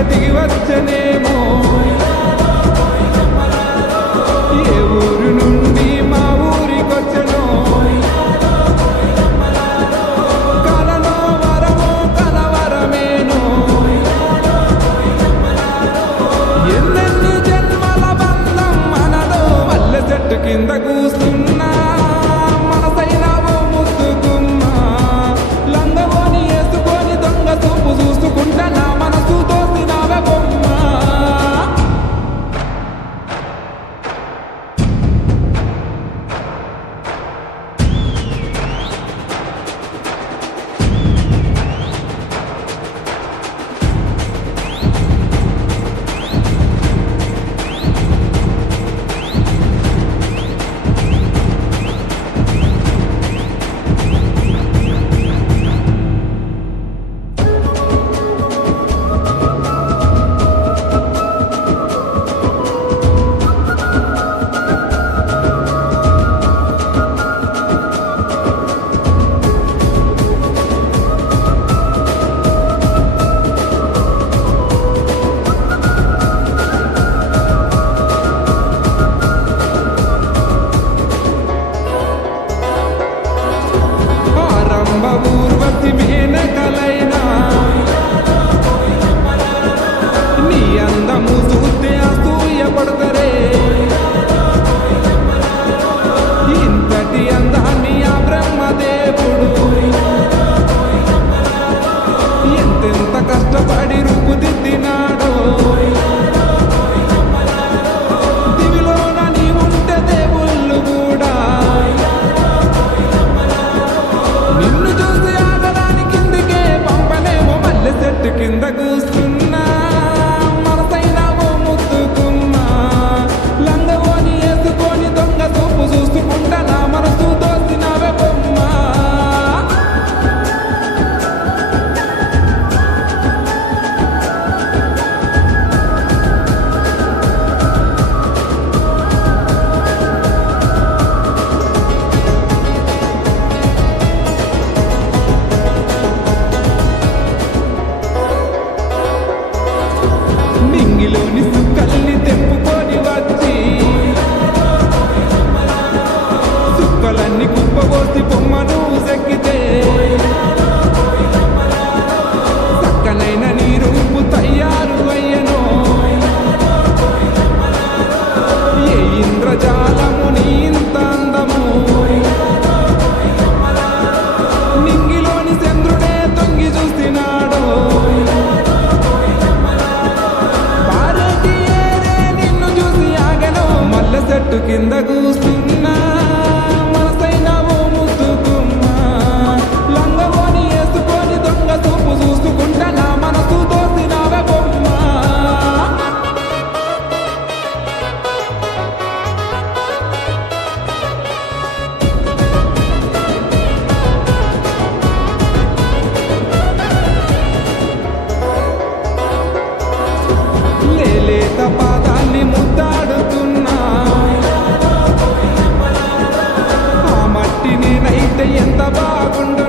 రంగే దిగి వచ్చనేమో ఏ ఊరు నుండి మా ఊరికొచ్చనో కలలో వరమో కలవరమేనో ఎన్నెన్ని జన్మల బంధం మనలో మల్లె చెట్టు కింద కూస్తున్నా మనసైనావో ముద్దుకుమ్మా లంగవోని వేసుకొని దొంగ చూపు చూసుకుంటా నా మనసు దోసినావే బొమ్మ ఊర్వశి మేనకలైనా నీ అందము చూస్తే అసూయపడతారే ఇంతటి అందాన్ని ఆ బ్రహ్మదేవుడు ఎంతెంత కష్టపడి రూపుదిద్దినాడో దివిలోన నీ ఉంటే దేవుళ్ళు కూడా నిన్ను చూసి ఆగడానికి కిందికే పంపనేమో మల్లె చెట్టు కింద కూస్తున్నా మనసైనావో ముద్దుకుమ్మా లంగవోని వేసుకొని దొంగ చూపు చూసుకుంటా నా మనసు దోసినావే బొమ్మ నింగిలోని సుక్కల్ని తెంపుకొని వచ్చి సుక్కలన్నీ కుప్పబోసి బొమ్మను సెక్కితే చక్కనైన నీ రూపు తయారు అయ్యనో ఏ ఇంద్రజాలము నీ ఇంత అందము నింగిలోని చంద్రుడే తొంగి చూసినాడో మల్లె చెట్టు కింద కూస్తున్నా మనసైనావో ముద్దుకుమ్మా లంగవోని వేసుకొని దొంగ చూపు చూసుకుంటా నా మనసు దోసినావే బొమ్మ లేలేత పాదాన్ని ముద్దాడుతున్నా ఆ మట్టి నేనైతే ఎంత బాగుండు